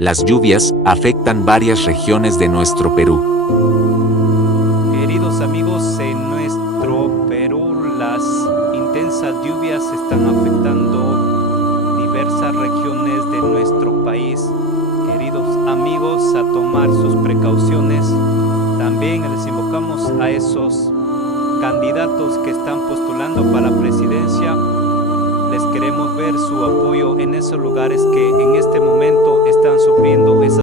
Las lluvias afectan varias regiones de nuestro Perú. Queridos amigos, en nuestro Perú las intensas lluvias están afectando diversas regiones de nuestro país. Queridos amigos, a tomar sus precauciones. También les invocamos a esos candidatos que están postulando para la presidencia. Les queremos ver su apoyo en esos lugares que en este momento están sufriendo esas